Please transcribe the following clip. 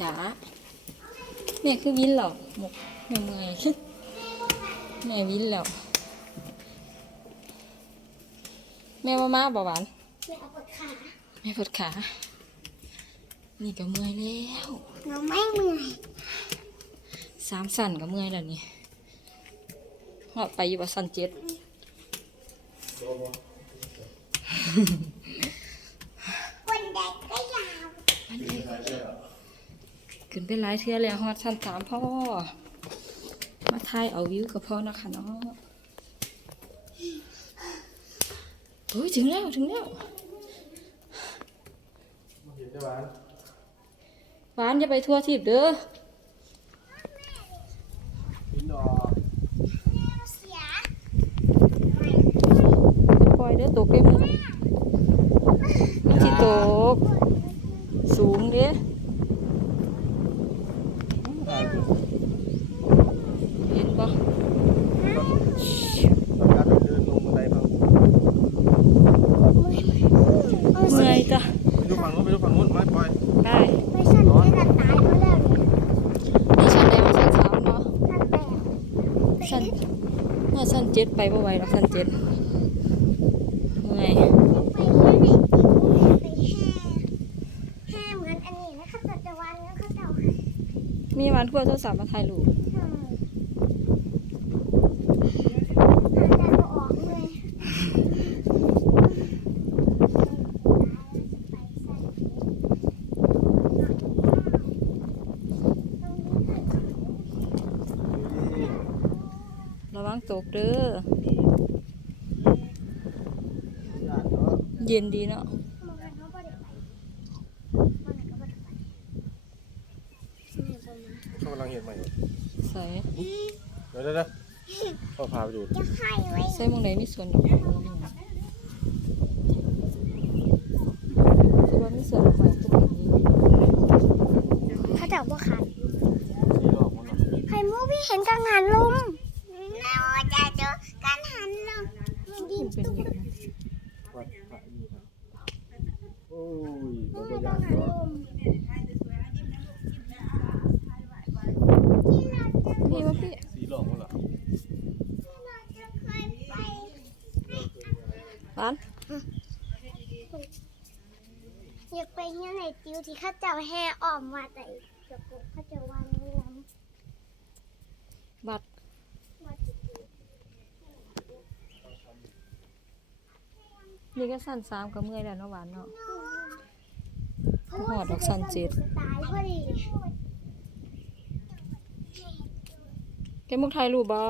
จ๋าแม่คือวินเหรอหมกแม่เมื่อยแม่วินแล้ว แม่มามาบ่หวานไม่เอาปวดขาแม่ปวดขา นี่ก็เมื่อยแล้วเราไม่เมื่อยสามสั่นก็เมื่อยแล้วนี่หอดไปอยู่ว่าสั่นเจ็ด คนเด็กก็ยาว ขึ้นไปหลายเทื่อแล้วหอดสั่นสามพ่อ มาทายเอาวิวกับพ่อนะคะเนาะโอ้ยถึงแล้วถึงแล้วเห็นได้บ้านหวานอย่าไปทั่วทิพย์เด้อหินดอกเสียปล่อยเด้อตกได้มือมันสิตก สูงเด้อานอยู่ เห็นปะ ตอนการเดินลงบันไดพัง เมื่อยจ้ะ ไปดูฝั่งนู้นไปดูฝั่งนู้นไม่ปล่อย ได้ ไม่สั่นไม่ละตายก็แล้วเนี่ย นี่ชั้นไหนมาชั้นสามเนาะ ท่านแปด ชั้น น่าสั้นเจ็ดไปบ่ไหวหรอกชั้นเจ็ดเมื่อยไปแค่ไหนไปแห่แห่เหมือนอันนี้นะเขาจะจะวันแล้วเขาจะเอาให้มีหวานขั้วโทรศัพท์มาถ่ายรูป ทำหาแต่ก็ออกเลยต้องรีบ ระ วังตกเด้อญาติเนาะเย็นดีเนาะมองกันเขาบ่ได้ไปมันก็บ่ได้ไปแม่บ่มาเขากำลังเห็นใหม่อยู่ใส่เดี๋ยวเดี๋ยวเดี๋ยวเขาพาไปดูจะให้ไว้ใส่หมองไหนมีส่วนดอกไม้บ่มีหยังคือว่ามีส่วนดอกไม้ตรงนี้เขาจะว่าขาดสีดอกมันเหรอไข่มุกพี่เห็นกังหันลมเราจะเจอกันหันลมดิ มันเป็นอย่างนั้น วัดพระนี่ครับ โอ้ยบ่กับ่งยากหันเนาะลมนี่ว่าพี่สีดอกมันเหรอเราจะเคยไปหวานอยากไปยังไงจิวที่เขาเจ้าแห่ออกมาแต่กระปุกเขาจะวางไว้ล้บัดำว่าจะกิน นี่ก็สั้นสามก็เมื่อยแล้วเนาะหวานเนาะหอดดอกสันเจ็ดตายพอดีแกมุกถ่ายรูปบ่